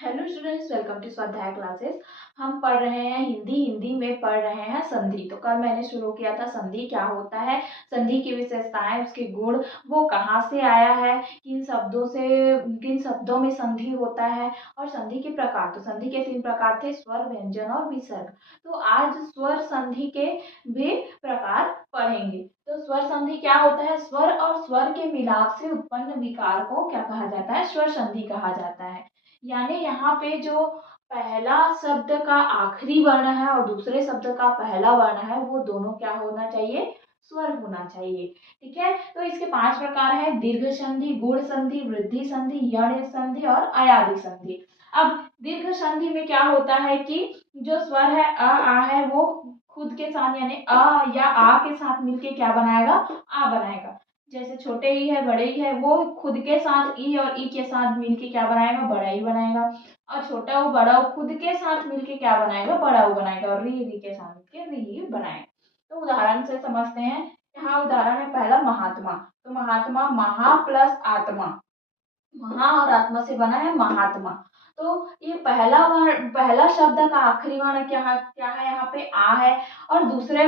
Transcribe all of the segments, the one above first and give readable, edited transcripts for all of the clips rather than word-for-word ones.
Hello students, welcome to स्वाध्याय classes. हम पढ़ रहे हैं हिंदी में पढ़ रहे हैं संधि। तो कल मैंने शुरू किया था संधि क्या होता है, संधि की विशेषताएं, उसके गुण, वो कहाँ से आया है, किन शब्दों में संधि होता है और संधि के प्रकार। तो संधि के 3 प्रकार थे, स्वर, व्यंजन और विसर्ग। तो आज स्वर संधि के भी प्रकार पढ़ेंगे। तो स्वर संधि क्या होता है, स्वर और स्वर के मिलाप से उत्पन्न विकार को क्या कहा जाता है, स्वर संधि कहा जाता है। यानी यहाँ पे जो पहला शब्द का आखिरी वर्ण है और दूसरे शब्द का पहला वर्ण है, वो दोनों क्या होना चाहिए, स्वर होना चाहिए। ठीक है, तो इसके 5 प्रकार है, दीर्घ संधि, गुण संधि, वृद्धि संधि, यण संधि और अयादि संधि। अब दीर्घ संधि में क्या होता है कि जो स्वर है आ है, वो खुद के साथ यानी अ या आ के साथ मिलके क्या बनाएगा, आ बनाएगा। जैसे छोटे ई है, बड़े ई है, वो खुद के साथ ई और ई के साथ मिलके क्या बनाएगा, बड़ा ई बनाएगा। और छोटा ऊ बड़ा ऊ खुद के साथ मिलके क्या बनाएगा, बड़ा ऊ बनाएगा। और री री के साथ मिलके री बनाएगा। तो उदाहरण से समझते हैं। यहाँ उदाहरण है पहला, महात्मा। तो महात्मा, महा प्लस आत्मा, महा और आत्मा से बना है महात्मा। तो ये पहला शब्द का आखिरी वर्ण क्या है, यहाँ पे आ है। और दूसरे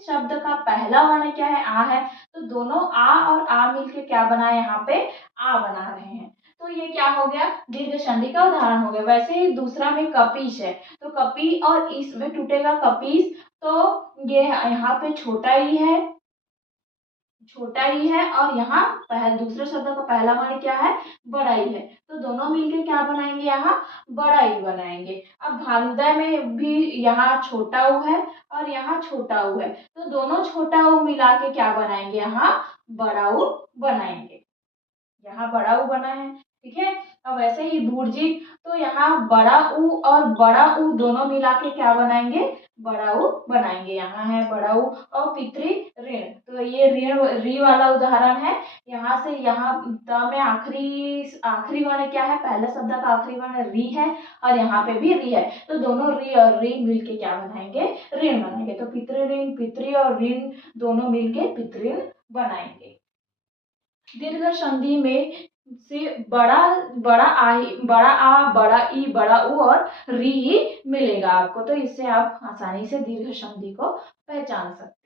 शब्द का पहला वर्ण क्या है, आ है। तो दोनों आ और आ मिलके क्या बना है, यहाँ पे आ बना रहे हैं। तो ये क्या हो गया, दीर्घ संधि का उदाहरण हो गया। वैसे ही दूसरा में कपीस है। तो कपी और इसमें टूटेगा कपीस। तो ये यहाँ पे छोटा ही है और यहाँ दूसरे शब्द का पहला वर्ण क्या है, बड़ा ही है। तो दोनों मिलके क्या बनाएंगे, यहाँ बड़ा ही बनाएंगे। अब भानुदय में भी यहाँ छोटा ऊ है और यहाँ छोटा ऊ है। तो दोनों छोटा ऊ मिला के क्या बनाएंगे, यहाँ बड़ा ऊ बनाएंगे। यहाँ बड़ा ऊ बना है। ठीक है, अब वैसे ही भूर्जित, तो यहाँ बड़ा ऊ और बड़ा ऊ दोनों मिला के क्या बनाएंगे, बड़ा ऊ बनाएंगे। यहाँ है बड़ा ऊ। और पितृ ऋण, तो ये ऋण री वाला उदाहरण है। यहाँ से यहाँ त में आखिरी वर्ण क्या है, पहले शब्द का आखिरी वर्ण री है और यहाँ पे भी री है। तो दोनों री और री मिलके क्या बनाएंगे, ऋण बनाएंगे। तो पितृ ऋण, पितृ और ऋण दोनों मिलके पितृ बनाएंगे। दीर्घ संधि में से बड़ा आ, बड़ा ई, बड़ा ऊ और री मिलेगा आपको। तो इससे आप आसानी से दीर्घ संधि को पहचान सकते हैं।